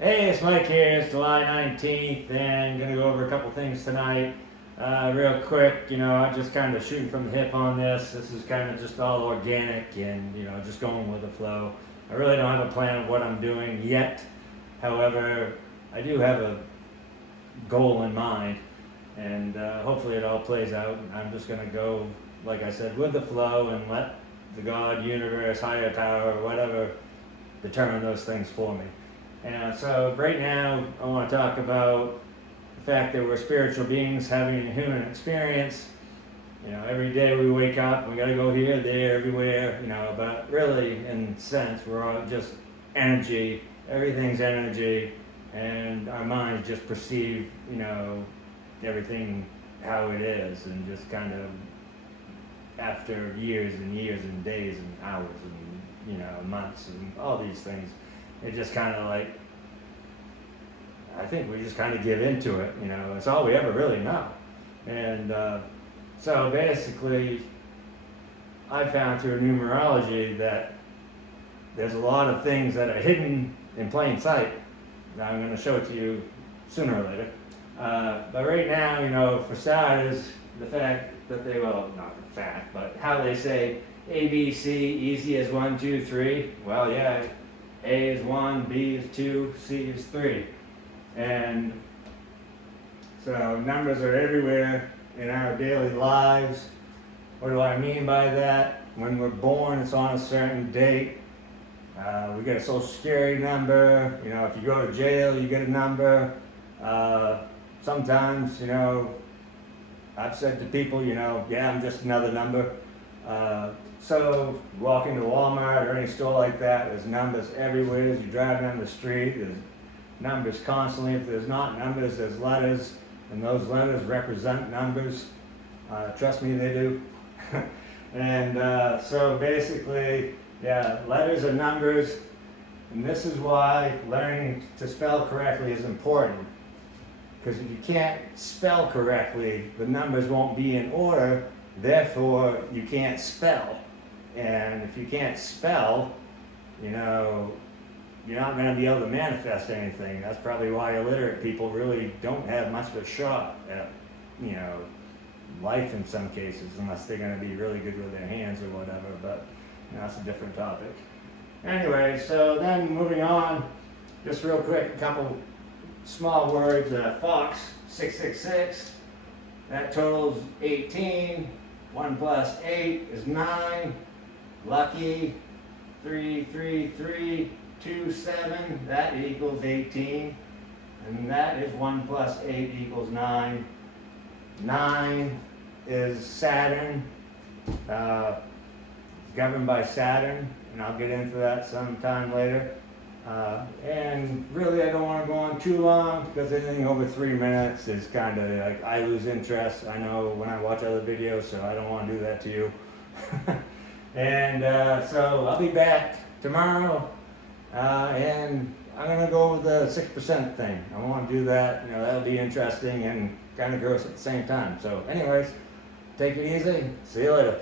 Hey, it's Mike here. It's July 19th, and gonna go over a couple things tonight. Real quick, I'm just kind of shooting from the hip on this. This is kind of just all organic and, just going with the flow. I really don't have a plan of what I'm doing yet. However, I do have a goal in mind, and hopefully it all plays out. I'm just gonna go, like I said, with the flow and let the God, universe, higher power, whatever, determine those things for me. And so right now I want to talk about the fact that we're spiritual beings having a human experience. Every day we wake up, we got to go here, there, everywhere, but really in a sense we're all just energy. Everything's energy, and our minds just perceive, everything how it is, and just kind of after years and years and days and hours and, months and all these things, it just kind of like, I think we just kind of give into it, it's all we ever really know. And so basically, I found through numerology that there's a lot of things that are hidden in plain sight. Now I'm going to show it to you sooner or later. But right now, for starters, the fact that not the fact, but how they say A, B, C, easy as 1, 2, 3. Well, yeah, A is 1, B is 2, C is 3. And so numbers are everywhere in our daily lives. What do I mean by that? When we're born, it's on a certain date. We get a social security number. If you go to jail, you get a number. Sometimes, I've said to people, yeah, I'm just another number. So walk into Walmart or any store like that, there's numbers everywhere. As you drive down the street, there's numbers constantly. If there's not numbers, there's letters, and those letters represent numbers. Trust me, they do. And so basically, yeah, letters are numbers, and this is why learning to spell correctly is important. Because if you can't spell correctly, the numbers won't be in order, therefore you can't spell. And if you can't spell, you're not going to be able to manifest anything. That's probably why illiterate people really don't have much of a shot at, life in some cases, unless they're going to be really good with their hands or whatever, but that's a different topic. Anyway, so then moving on, just real quick, a couple small words. Fox, 666, that totals 18. 1 plus 8 is 9. Lucky, 33327, that equals 18. And that is 1 plus 8 equals 9. 9 is Saturn, governed by Saturn, and I'll get into that sometime later. And really, I don't want to go on too long, because anything over 3 minutes is kind of like, I lose interest. I know when I watch other videos, so I don't want to do that to you. And so I'll be back tomorrow, and I'm going to go with the 6% thing. I want to do that. That'll be interesting and kind of gross at the same time. So anyways, take it easy. See you later.